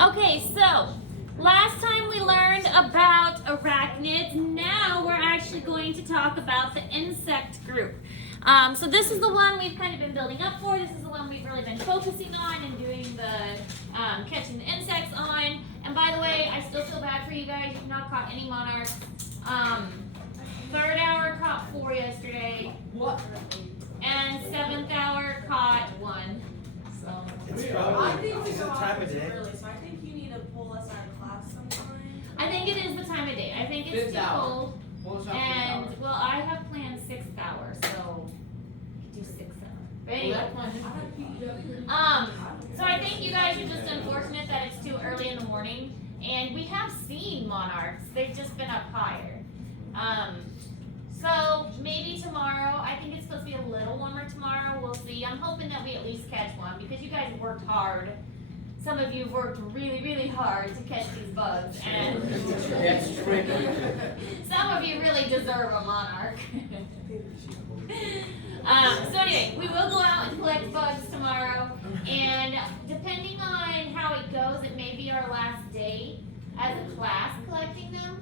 Okay, so last time we learned about arachnids. Now we're actually going to talk about the insect group. So this is the one we've kind of been building up for. This is the one we've really been focusing on and doing the catching the insects on. And by the way, I still feel bad for you guys. You've not caught any monarchs. Third hour caught 4 yesterday. What? And 7th hour caught 1. So It's I probably think is it the time of day? early, so I think you need to pull us out of class sometime. I think it is the time of day. I think it's Fifth too hour. cold. And well, I have planned 6th hour, so we could do 6th hour. But anyway, so I think you guys are just unfortunate that it's too early in the morning, and we have seen monarchs. They've just been up higher. So maybe tomorrow. I think it's supposed to be a little warmer tomorrow. We'll see. I'm hoping that we at least catch one because you guys worked hard. Some of you have worked really, really hard to catch these bugs, and That's tricky. some of you really deserve a monarch. So anyway, we will go out and collect bugs tomorrow, and depending on how it goes, it may be our last day as a class collecting them.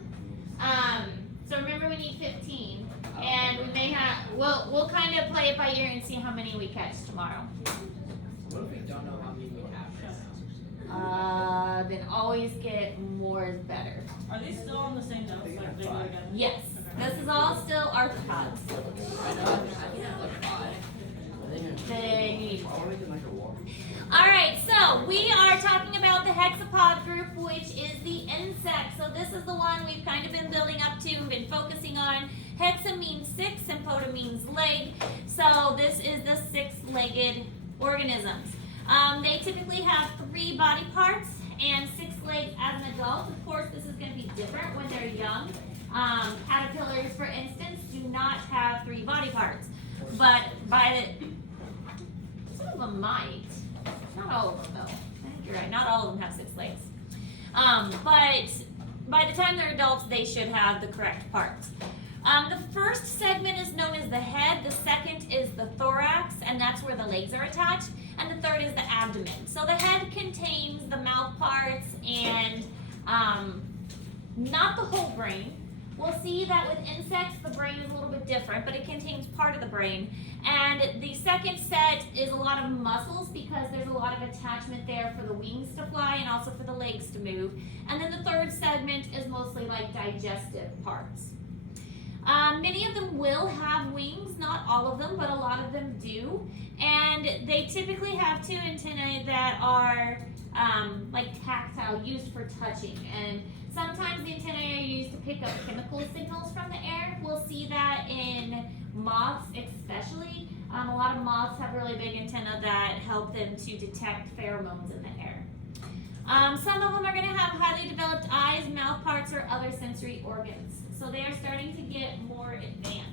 So remember, we need 15, and we may have we'll kind of play it by ear and see how many we catch tomorrow. What if we don't know how many we have? Then always get more is better. Are they still on the same notes? Like they go together? Yes, this is all still arthropods. I know. I think I look odd. Then you need I want to get like a walk. All right, so we are talking about the hexapod group, which is the insect. So this is the one we've kind of been building up to and been focusing on. Hexa means 6 and poda means leg. So this is the 6-legged organisms. They typically have 3 body parts and 6 legs as an adult. Of course, this is going to be different when they're young. Caterpillars, for instance, do not have 3 body parts. But some of them might. Not all of them, though. I think you're right. Not all of them have 6 legs. But by the time they're adults, they should have the correct parts. The first segment is known as the head. The second is the thorax, and that's where the legs are attached. And the third is the abdomen. So the head contains the mouth parts and not the whole brain. We'll see that with insects, the brain is a little bit different, but it contains part of the brain. And the second set is a lot of muscles because there's a lot of attachment there for the wings to fly and also for the legs to move. And then the third segment is mostly like digestive parts. Many of them will have wings, not all of them, but a lot of them do. And they typically have 2 antennae that are like tactile, used for touching. And sometimes the antennae are used to pick up chemical signals from the air. We'll see that in moths especially. A lot of moths have really big antennae that help them to detect pheromones in the air. Some of them are going to have highly developed eyes, mouth parts, or other sensory organs. So they are starting to get more advanced.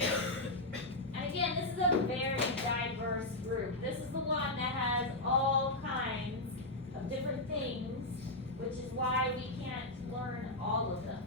And again, this is a very diverse group. This is the one that has all kinds of different things, which is why we can't learn all of them.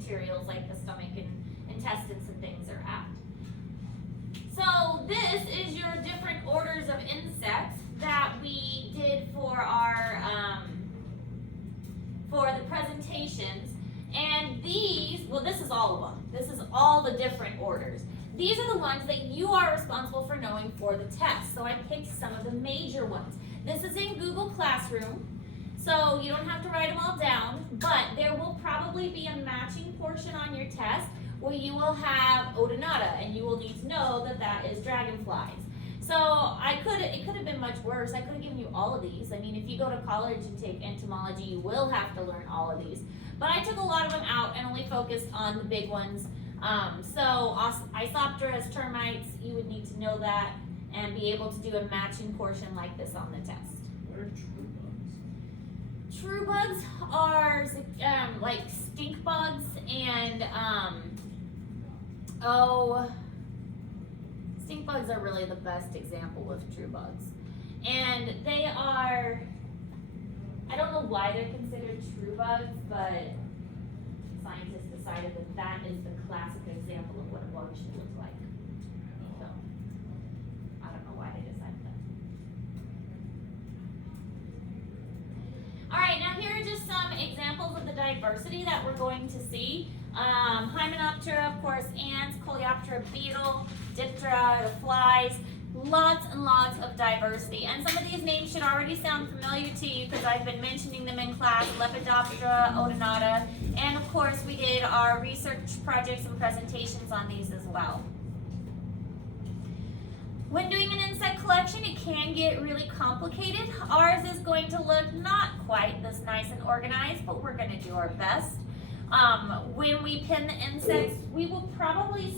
materials like the stomach and intestines and things are at. So this is your different orders of insects that we did for our for the presentations. And these, well, this is all of them. This is all the different orders. These are the ones that you are responsible for knowing for the test. So I picked some of the major ones. This is in Google Classroom, so you don't have to write them all down, but there will probably be a matching portion on your test where you will have odonata, and you will need to know that that is dragonflies. So it could have been much worse. I could have given you all of these. I mean, if you go to college and take entomology, you will have to learn all of these. But I took a lot of them out and only focused on the big ones. So Isopterus termites, you would need to know that and be able to do a matching portion like this on the test. What are true bugs? True bugs are like stink bugs and stink bugs are really the best example of true bugs. And they are, I don't know why they're considered true bugs, but scientists decided that that is the classic example of what a bug should look like. So, I don't know why they decided that. All right, now here are just some examples of the diversity that we're going to see. Hymenoptera, of course, ants, Coleoptera beetle, Diptera, the flies, lots and lots of diversity. And some of these names should already sound familiar to you because I've been mentioning them in class: Lepidoptera, Odonata, and of course we did our research projects and presentations on these as well. When doing an insect collection, it can get really complicated. Ours is going to look not quite this nice and organized, but we're going to do our best. When we pin the insects, we will probably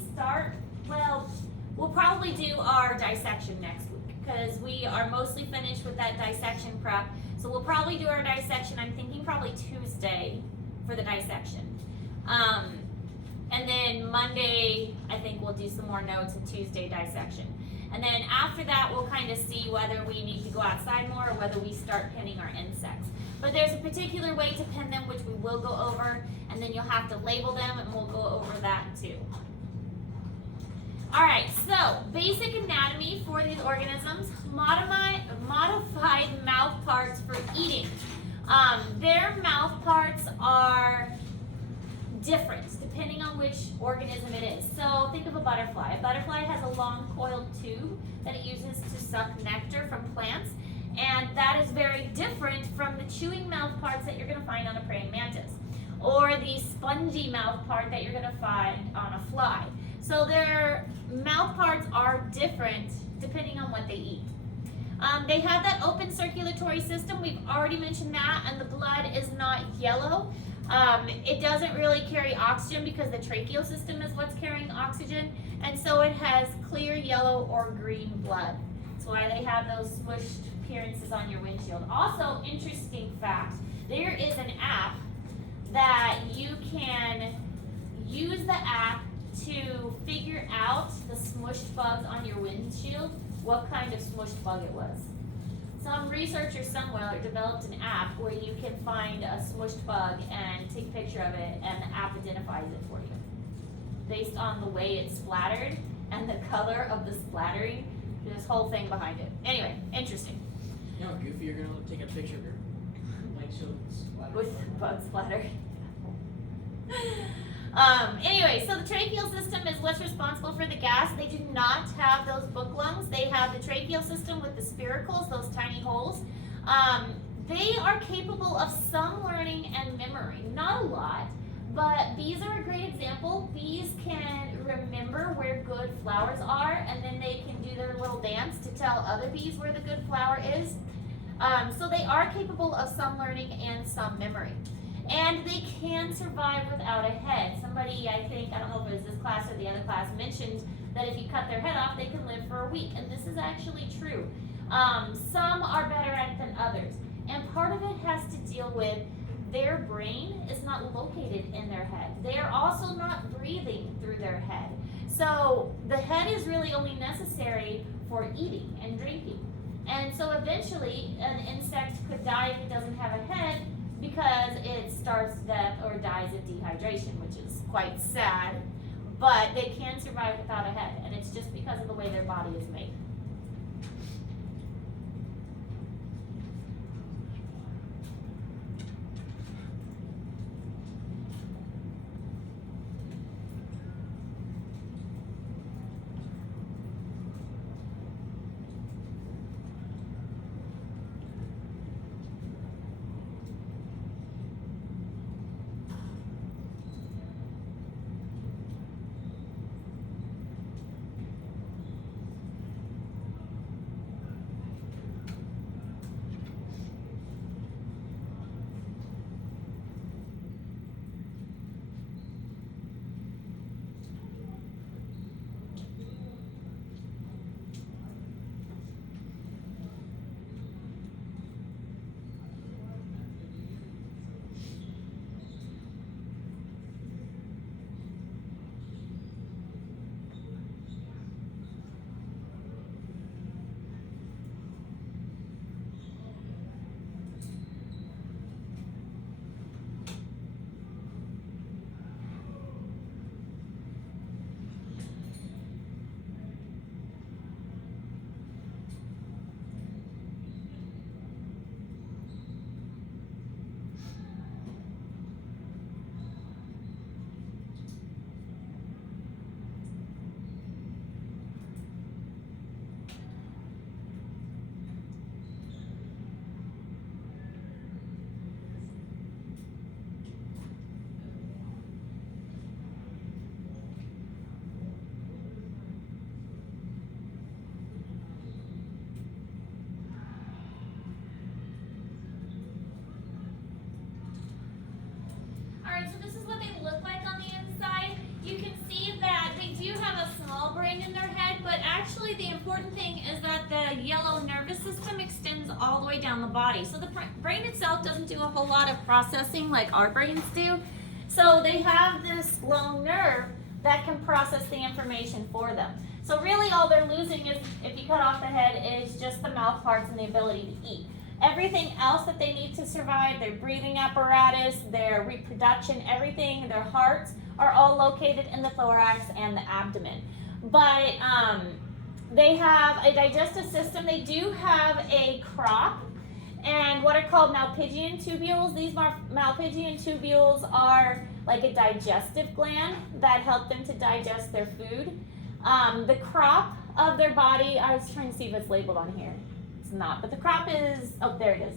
we'll probably do our dissection next week because we are mostly finished with that dissection prep. So we'll probably do our dissection, I'm thinking probably Tuesday for the dissection. And then Monday, I think we'll do some more notes and Tuesday dissection. And then after that, we'll kind of see whether we need to go outside more or whether we start pinning our insects. But there's a particular way to pin them, which we will go over, and then you'll have to label them, and we'll go over that too. All right, so basic anatomy for these organisms: modified mouth parts for eating. Their mouth parts are different depending on which organism it is. So think of a butterfly. A butterfly has a long coiled tube that it uses to suck nectar from plants, and that is very different from the chewing mouth parts that you're going to find on a praying mantis, or the spongy mouth part that you're going to find on a fly. So their mouth parts are different depending on what they eat. They have that open circulatory system. We've already mentioned that, and the blood is not yellow. It doesn't really carry oxygen because the tracheal system is what's carrying oxygen, and so it has clear yellow or green blood. That's why they have those smushed appearances on your windshield. Also, interesting fact, there is an app that you can use the app to figure out the smushed bugs on your windshield, what kind of smushed bug it was. Some researcher somewhere developed an app where you can find a smushed bug and take a picture of it, and the app identifies it for you based on the way it's splattered and the color of the splattering. There's this whole thing behind it. Anyway, interesting. You know how goofy you're gonna take a picture of your windshield splatter. With bug splatter. Anyway, so the tracheal system is what's responsible for the gas. They do not have those book lungs. They have the tracheal system with the spiracles, those tiny holes. They are capable of some learning and memory. Not a lot, but bees are a great example. Bees can remember where good flowers are, and then they can do their little dance to tell other bees where the good flower is. So they are capable of some learning and some memory. And they can survive without a head. Somebody, I think, I don't know if it was this class or the other class, mentioned that if you cut their head off, they can live for a week. And this is actually true. Some are better at it than others. And part of it has to deal with their brain is not located in their head. They are also not breathing through their head. So the head is really only necessary for eating and drinking. And so eventually an insect could die if it doesn't have a head because it starves to death or dies of dehydration, which is quite sad. But they can survive without a head, and it's just because of the way their body is made. Alright, so this is what they look like on the inside. You can see that they do have a small brain in their head, but actually the important thing is that the yellow nervous system extends all the way down the body. So the brain itself doesn't do a whole lot of processing like our brains do. So they have this long nerve that can process the information for them. So really all they're losing is, if you cut off the head, is just the mouth parts and the ability to eat. Everything else that they need to survive, their breathing apparatus, their reproduction, everything, their hearts, are all located in the thorax and the abdomen. But they have a digestive system. They do have a crop and what are called Malpighian tubules. These Malpighian tubules are like a digestive gland that help them to digest their food. The crop of their body, I was trying to see if it's labeled on here. It's not, but the crop is, oh, there it is.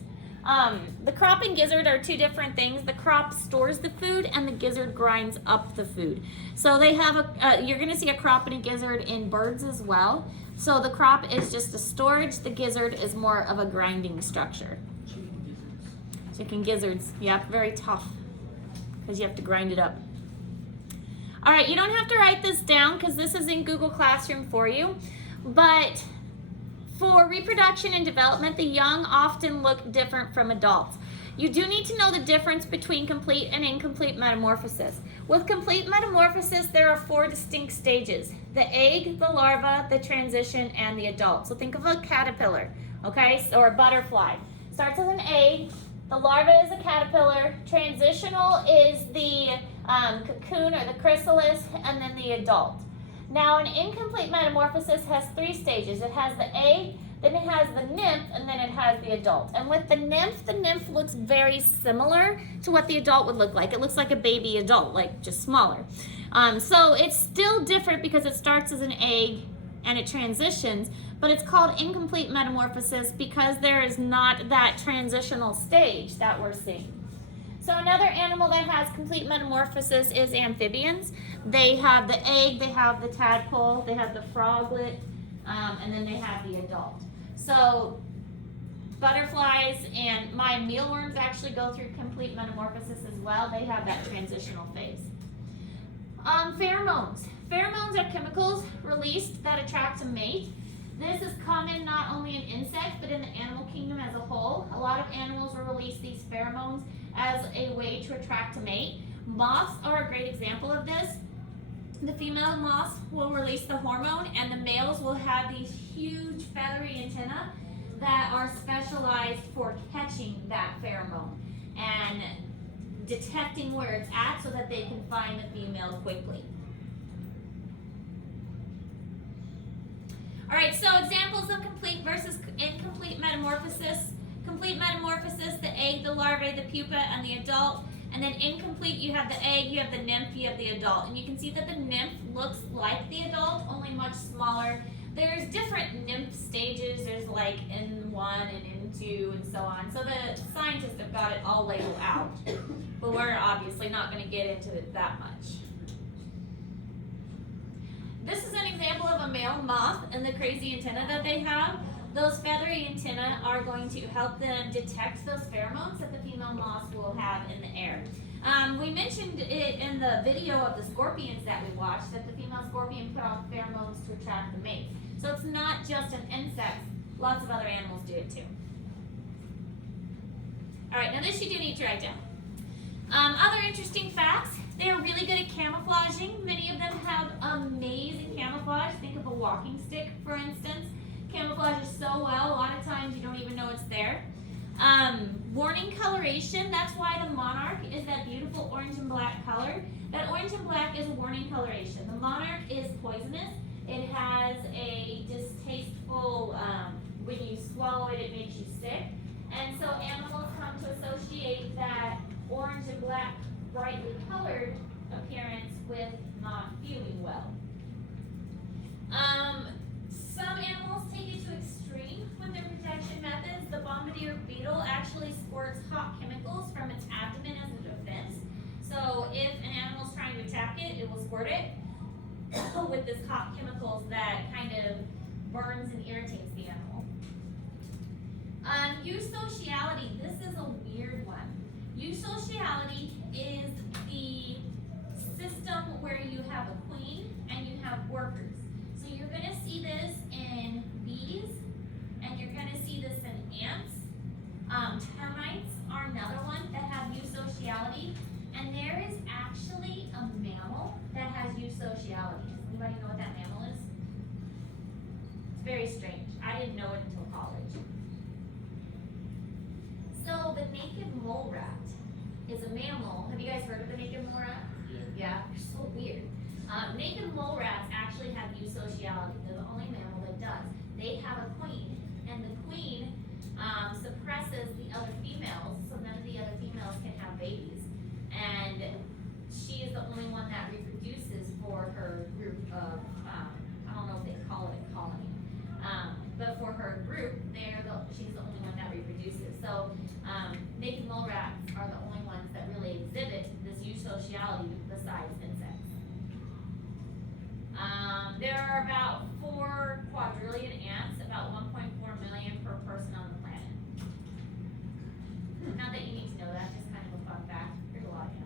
The crop and gizzard are two different things. The crop stores the food and the gizzard grinds up the food. So they have you're gonna see a crop and a gizzard in birds as well. So the crop is just a storage, the gizzard is more of a grinding structure. Chicken gizzards, yeah, very tough because you have to grind it up. All right, you don't have to write this down because this is in Google Classroom for you, but for reproduction and development, the young often look different from adults. You do need to know the difference between complete and incomplete metamorphosis. With complete metamorphosis, there are 4 distinct stages: the egg, the larva, the transition, and the adult. So think of a caterpillar, okay, or a butterfly. Starts as an egg, the larva is a caterpillar, transitional is the cocoon or the chrysalis, and then the adult. Now, an incomplete metamorphosis has 3 stages. It has the egg, then it has the nymph, and then it has the adult. And with the nymph looks very similar to what the adult would look like. It looks like a baby adult, like just smaller. So it's still different because it starts as an egg and it transitions, but it's called incomplete metamorphosis because there is not that transitional stage that we're seeing. So another animal that has complete metamorphosis is amphibians. They have the egg, they have the tadpole, they have the froglet, and then they have the adult. So butterflies and my mealworms actually go through complete metamorphosis as well. They have that transitional phase. Pheromones. Pheromones are chemicals released that attract a mate. This is common not only in insects, but in the animal kingdom as a whole. A lot of animals will release these pheromones as a way to attract a mate. Moths are a great example of this. The female moths will release the hormone, and the males will have these huge feathery antennae that are specialized for catching that pheromone. and detecting where it's at so that they can find the female quickly. Alright, so examples of complete versus incomplete metamorphosis. Complete metamorphosis, the egg, the larvae, the pupa, and the adult. And then incomplete, you have the egg, you have the nymph, you have the adult. And you can see that the nymph looks like the adult, only much smaller. There's different nymph stages. There's like N1 and N2 and so on. So the scientists have got it all labeled out. But we're obviously not going to get into it that much. This is an example of a male moth and the crazy antenna that they have. Those feathery antennae are going to help them detect those pheromones that the female moths will have in the air. We mentioned it in the video of the scorpions that we watched, that the female scorpion put off pheromones to attract the mate. So it's not just an insect, lots of other animals do it too. Alright, now this you do need to write down. Other interesting facts, they're really good at camouflaging. Many of them have amazing camouflage. Think of a walking stick, for instance. Camouflages so well, a lot of times you don't even know it's there. Warning coloration, that's why the monarch is that beautiful orange and black color. That orange and black is a warning coloration. The monarch is poisonous. It has a distasteful, when you swallow it, it makes you sick. And so animals come to associate that orange and black, brightly colored appearance with not feeling well. Some animals take it to extreme with their protection methods. The bombardier beetle actually squirts hot chemicals from its abdomen as a defense. So if an animal's trying to attack it, it will squirt it with this hot chemicals that kind of burns and irritates the animal. Eusociality, this is a weird one. Eusociality is the system where you have a queen and you have workers. So you're going to see this in bees, and you're going to see this in ants. Termites are another one that have eusociality, and there is actually a mammal that has eusociality. Does anybody know what that mammal is? It's very strange. I didn't know it until college. So the naked mole rat is a mammal. Have you guys heard of the naked mole rat? Yeah, they're so weird. Naked mole rats actually have eusociality. They're the only mammal that does. They have a queen, and the queen suppresses the other females, so none of the other females can have babies. And she is the only one that reproduces for her group of, I don't know if they call it a colony, but for her group, she's the only one that reproduces. So naked mole rats are the only ones that really exhibit this eusociality besides insects. There are about 4 quadrillion ants, about 1.4 million per person on the planet. Not that you need to know that, just kind of a fun fact. There's a lot of ants.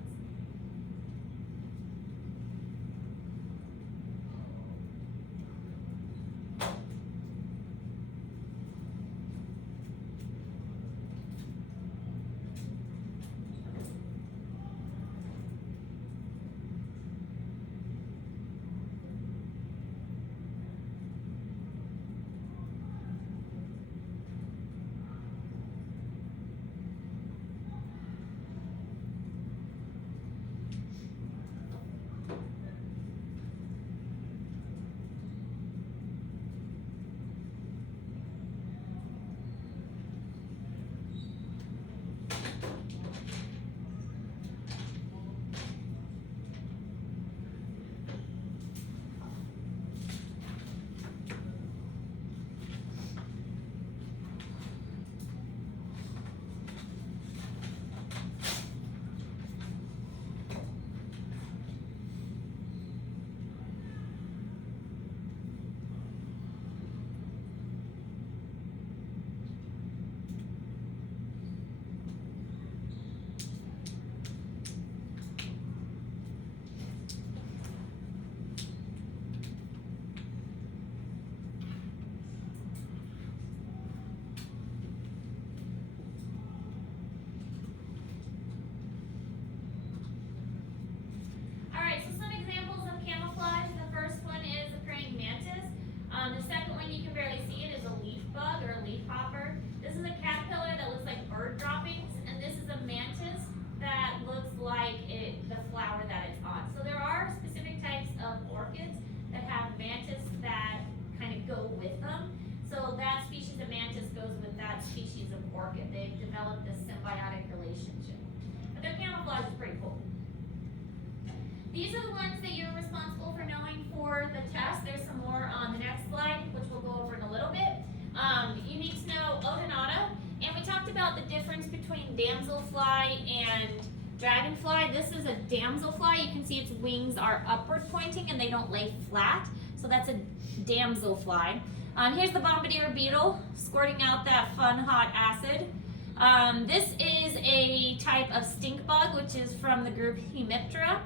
orchids that have mantis that kind of go with them. So that species of mantis goes with that species of orchid. They've developed this symbiotic relationship. But their camouflage is pretty cool. These are the ones that you're responsible for knowing for the test. There's some more on the next slide, which we'll go over in a little bit. You need to know odonata, and we talked about the difference between damselfly and dragonfly. This is a damselfly. You can see its wings are upward pointing and they don't lay flat, so that's a damselfly. Here's the bombardier beetle squirting out that fun hot acid. This is a type of stink bug, which is from the group Hemiptera.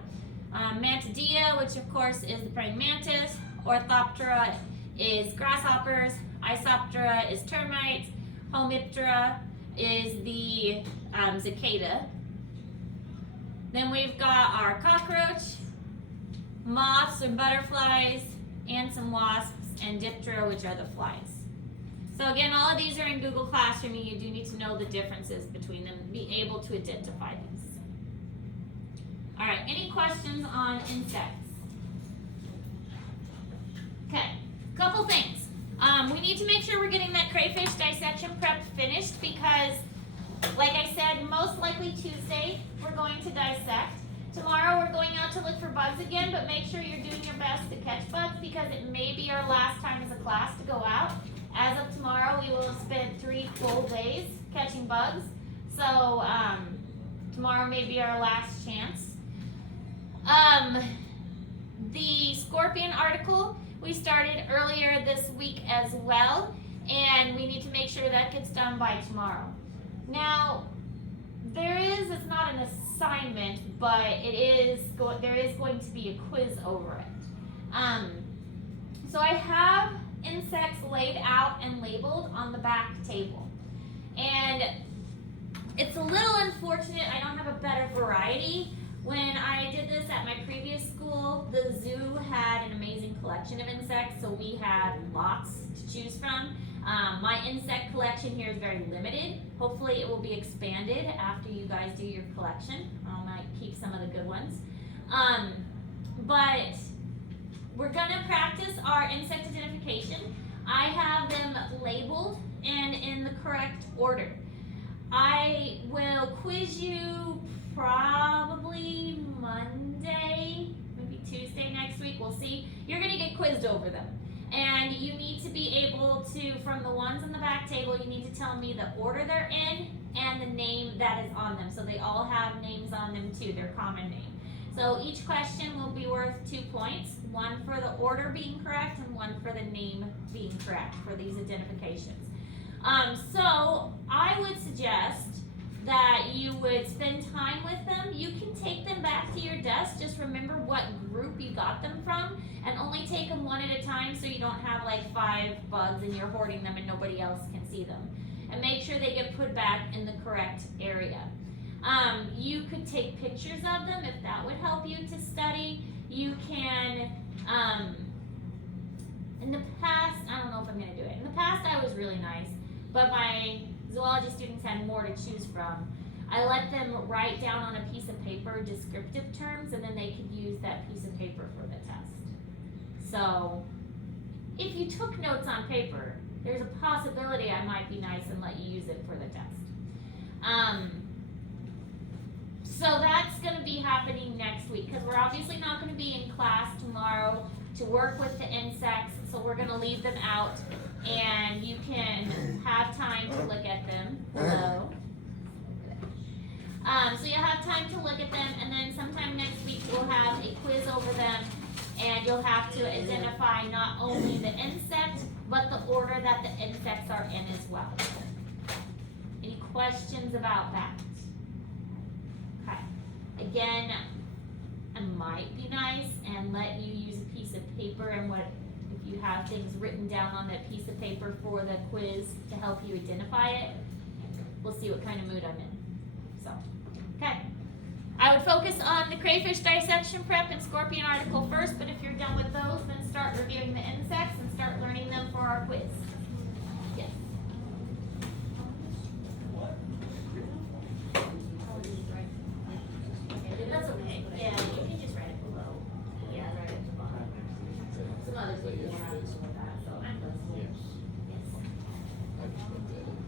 Mantidea, which of course is the praying mantis. Orthoptera is grasshoppers. Isoptera is termites. Homiptera is the cicada. Then we've got our cockroach, moths and butterflies, ants and wasps, and Diptera, which are the flies. So again, all of these are in Google Classroom, and you do need to know the differences between them, be able to identify these. All right, any questions on insects? Okay, couple things. We need to make sure we're getting that crayfish dissection prep finished because, like I said, most likely Tuesday we're going to dissect. Tomorrow we're going out to look for bugs again, but make sure you're doing your best to catch bugs because it may be our last time as a class to go out. As of tomorrow, we will have spent 3 full days catching bugs. So tomorrow may be our last chance. The scorpion article we started earlier this week as well, and we need to make sure that gets done by tomorrow. Now, it's not an assignment, but there is going to be a quiz over it. So I have insects laid out and labeled on the back table. And it's a little unfortunate I don't have a better variety. When I did this at my previous school, the zoo had an amazing collection of insects, so we had lots to choose from. My insect collection here is very limited. Hopefully it will be expanded after you guys do your collection. I might keep some of the good ones. But we're gonna practice our insect identification. I have them labeled and in the correct order. I will quiz you probably Monday, maybe Tuesday next week, we'll see. You're gonna get quizzed over them. And you need to be able to, from the ones on the back table, you need to tell me the order they're in and the name that is on them. So they all have names on them too, their common name. So each question will be worth 2 points, one for the order being correct and one for the name being correct for these identifications. So I would suggest that you would spend time with them. You can take them back to your desk. Just remember what group you got them from and only take them one at a time so you don't have like 5 bugs and you're hoarding them and nobody else can see them. And make sure they get put back in the correct area. You could take pictures of them if that would help you to study. You can, in the past, I don't know if I'm gonna do it. In the past I was really nice, but my zoology students had more to choose from. I let them write down on a piece of paper descriptive terms and then they could use that piece of paper for the test. So if you took notes on paper, there's a possibility I might be nice and let you use it for the test. So that's going to be happening next week because we're obviously not going to be in class tomorrow to work with the insects, so we're going to leave them out and you can have time to look at them. Hello. So you'll have time to look at them, and then sometime next week we'll have a quiz over them, and you'll have to identify not only the insect, but the order that the insects are in as well. Any questions about that? Okay. Again, I might be nice and let you use a piece of paper and if you have things written down on that piece of paper for the quiz to help you identify it. We'll see what kind of mood I'm in. So, okay. I would focus on the crayfish dissection prep and scorpion article first, but if you're done with those, then start reviewing the insects and start learning them for our quiz. Yes. That's okay. Yeah, you can just write it below. Yeah, right at the bottom. some other Say things yes, we're having please. with that, so I'm flexible. Yes. Yes. I just looked at it.